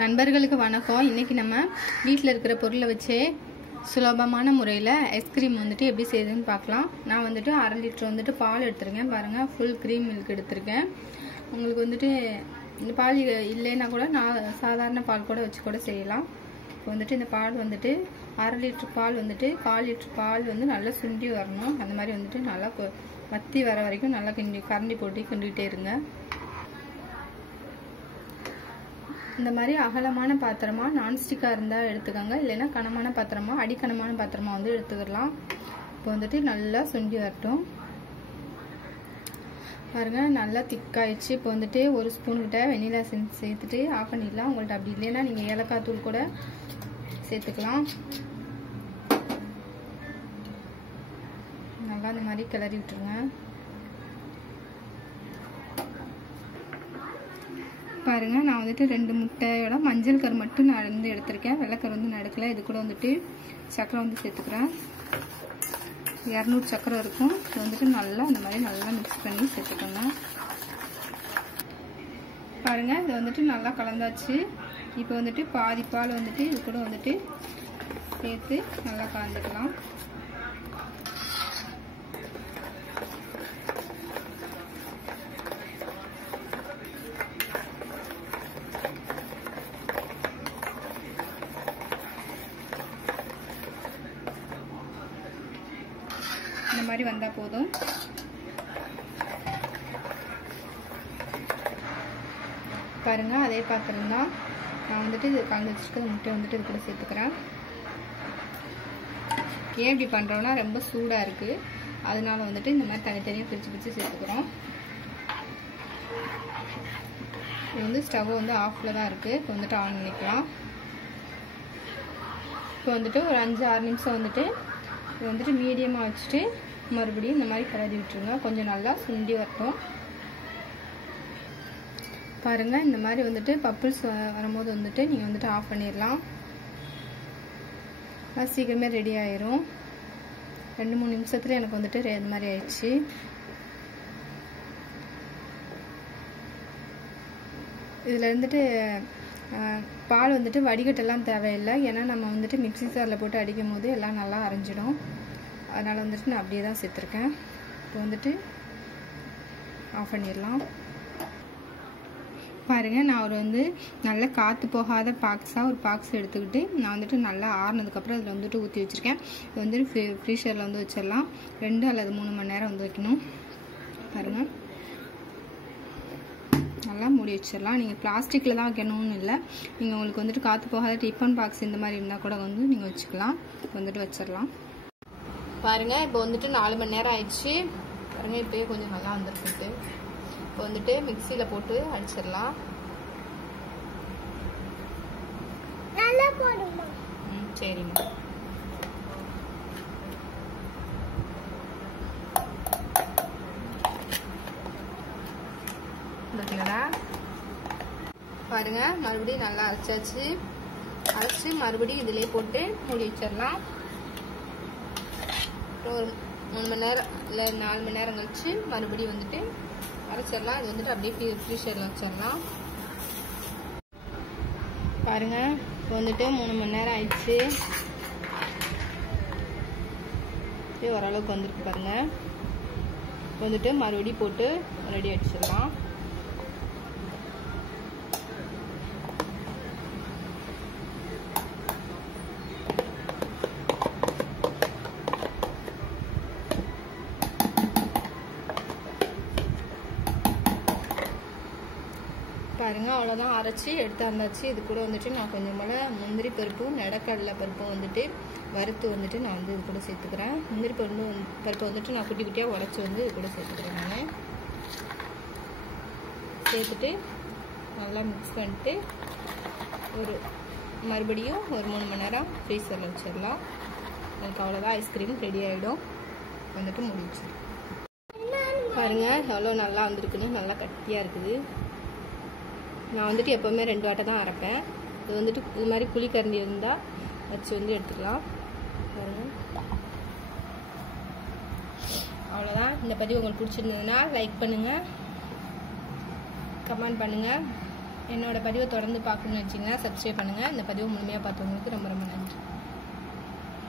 நண்பர்களுக்கு வணக்கம். இன்றைக்கி நம்ம வீட்டில் இருக்கிற பொருளை வச்சே சுலபமான முறையில் ஐஸ்கிரீம் வந்துட்டு எப்படி செய்யுதுன்னு பார்க்கலாம். நான் வந்துட்டு 1/2 லிட்டர் வந்துட்டு பால் எடுத்துருக்கேன். பாருங்கள், ஃபுல் க்ரீம் மில்க் எடுத்திருக்கேன். உங்களுக்கு வந்துட்டு இந்த பால் இல்லைன்னா கூட நான் சாதாரண பால் கூட வச்சு கூட செய்யலாம். இப்போ வந்துட்டு இந்த பால் வந்துட்டு 1/2 லிட்டர் பால் வந்துட்டு 1/4 லிட்டர் பால் வந்து நல்லா சுண்டி வரணும். அந்த மாதிரி வந்துட்டு நல்லா வத்தி வர வரைக்கும் நல்லா கரண்டி போட்டு கிண்டிகிட்டே இருங்க. இந்த மாதிரி அகலமான பாத்திரமா நான்ஸ்டிக்காக இருந்தால் எடுத்துக்கோங்க, இல்லைன்னா கனமான பாத்திரமா அடிக்கனமான பாத்திரமா வந்து எடுத்துக்கலாம். இப்போ வந்துட்டு நல்லா சுண்டி வரட்டும். பாருங்க, நல்லா திக்காயிடுச்சு. இப்போ வந்துட்டு 1 ஸ்பூன் கிட்ட வெனிலா எசன்ஸ் சேர்த்துட்டு ஆஃப் பண்ணிடலாம். உங்கள்கிட்ட அப்படி இல்லைன்னா நீங்கள் ஏலக்காய் தூள் கூட சேர்த்துக்கலாம். நல்லா இந்த மாதிரி கிளறி விட்டுருங்க. பாருங்க, நான் வந்துட்டு 2 முட்டையோட மஞ்சள் கரு மட்டும் நான் வந்து எடுத்திருக்கேன். வெள்ளைக்கரு வந்து நடக்கல. இது கூட வந்துட்டு சர்க்கரை வந்து சேர்த்துக்கிறேன். 200 சர்க்கரை இருக்கும். இது வந்துட்டு நல்லா இந்த மாதிரி நல்லா மிக்ஸ் பண்ணி சேர்த்துக்கோங்க. பாருங்க, இது வந்துட்டு நல்லா கலந்தாச்சு. இப்போ வந்துட்டு பாதி பால் வந்துட்டு இது கூட வந்துட்டு சேர்த்து நல்லா கலந்துக்கலாம். இந்த மாதிரி வந்தால் போதும். பாருங்க, அதே பாத்திரம் தான் நான் வந்துட்டு இது கலந்து வச்சுருக்க முட்டை வந்துட்டு இது கூட சேர்த்துக்கிறேன். ஏன் இப்படி பண்ணுறோன்னா ரொம்ப சூடாக இருக்குது, அதனால வந்துட்டு இந்த மாதிரி தனித்தனியாக பிரித்து சேர்த்துக்கிறோம். இது வந்து ஸ்டவ் வந்து ஆஃபில் தான் இருக்குது. இப்போ வந்துட்டு ஆன் பண்ணிக்கலாம். இப்போ வந்துட்டு ஒரு 5-6 நிமிஷம் வந்துட்டு இது வந்துட்டு மீடியமாக வச்சுட்டு மறுபடியும் இந்த மாதிரி கிளறி விட்டுருங்க. கொஞ்சம் நல்லா சுண்டி வரட்டும். பாருங்கள், இந்த மாதிரி வந்துட்டு பப்பிள்ஸ் வரும்போது வந்துட்டு நீங்கள் வந்துட்டு ஆஃப் பண்ணிடலாம். அது சீக்கிரமே ரெடி ஆயிரும். 2-3 நிமிஷத்துல எனக்கு வந்துட்டு இந்த மாதிரி ஆயிடுச்சு. இதில் வந்துட்டு பால் வந்துட்டு வடிகட்டெல்லாம் தேவையில்லை. ஏன்னா நம்ம வந்துட்டு மிக்ஸி ஜாரில் போட்டு அடிக்கும் போது எல்லாம் நல்லா அரைஞ்சிடும். அதனால் வந்துட்டு நான் அப்படியே தான் சேர்த்துருக்கேன். இப்போ வந்துட்டு ஆஃப் பண்ணிடலாம். பாருங்கள், நான் வந்து நல்ல காற்று போகாத பாக்ஸாக ஒரு பாக்ஸ் எடுத்துக்கிட்டு நான் வந்துட்டு நல்லா ஆறுனதுக்கப்புறம் அதில் வந்துட்டு ஊற்றி வச்சுருக்கேன். இது வந்துட்டு ஃப்ரீசரில் வந்து வச்சிடலாம். 2 அல்லது 3 மணி நேரம் வந்து வைக்கணும். பாருங்கள், நல்லா மூடி வச்சிடலாம். நீங்கள் பிளாஸ்டிக்கில் தான் வைக்கணும்னு இல்லை. நீங்கள் உங்களுக்கு வந்துட்டு காற்று போகாத டிஃபன் பாக்ஸ் இந்த மாதிரி இருந்தால் கூட வந்து நீங்கள் வச்சுக்கலாம். இப்போ வந்துட்டு வச்சிடலாம். பாருங்கள், இப்போ வந்துட்டு 4 மணி நேரம் ஆயிடுச்சு. பாருங்கள், இப்போயே கொஞ்சம் நல்லா வந்துருக்கு. இப்போ வந்துட்டு மிக்சியில் போட்டு அடிச்சிடலாம். சரிங்க. பாருங்க, மறுபடியும் நல்லா அரைச்சாச்சு. அரைச்சி மறுபடியும் இதிலே போட்டு மூடி வச்சிடலாம். ஒரு 3 மணி நேரம் இல்லை 4 மணி நேரம் கழிச்சு மறுபடியும் வந்துட்டு அரைச்சிடலாம். இது வந்துட்டு அப்படியே ஃப்ரீசரில் வச்சிடலாம். பாருங்க, இப்போ வந்துட்டு 3 மணி நேரம் ஆயிடுச்சு. ஓரளவுக்கு வந்துருக்கு. பாருங்க, இப்போ வந்துட்டு மறுபடியும் போட்டு ரெடி அடிச்சிடலாம். பாருங்கள், அவ்வளோதான், அரைச்சி எடுத்து வந்தாச்சு. இது கூட வந்துட்டு நான் கொஞ்சம் போல் முந்திரி பருப்பும் நெடக்கடலை பருப்பும் வந்துட்டு வறுத்து வந்துட்டு நான் வந்து இது கூட சேர்த்துக்கிறேன். முந்திரி பருப்பு வந்துட்டு நான் குட்டி குட்டியாக உடச்சி வந்து இது கூட சேர்த்துக்கிறேன். நான் சேர்த்துட்டு நல்லா மிக்ஸ் பண்ணிட்டு மறுபடியும் ஒரு 3 மணி நேரம் ஃப்ரீசரில் வச்சிடலாம். எனக்கு அவ்வளோதான், ஐஸ்கிரீம் ரெடி ஆகிடும். வந்துட்டு முடிச்சு. பாருங்கள், எவ்வளோ நல்லா வந்திருக்குன்னு. நல்லா கட்டியாக இருக்குது. நான் வந்துட்டு எப்போவுமே 2 வாட்டை தான் அரைப்பேன். இது வந்துட்டு இது மாதிரி குழிக்கரண்டி இருந்தால் வச்சு வந்து எடுத்துக்கலாம். பாருங்கள், அவ்வளோதான். இந்த பதிவு உங்களுக்கு பிடிச்சிருந்ததுன்னா லைக் பண்ணுங்கள், கமெண்ட் பண்ணுங்கள். என்னோட பதிவை தொடர்ந்து பார்க்கணும்னு வச்சிங்கன்னா சப்ஸ்கிரைப் பண்ணுங்கள். இந்த பதிவை முழுமையாக பார்த்தவங்களுக்கு ரொம்ப ரொம்ப நன்றி.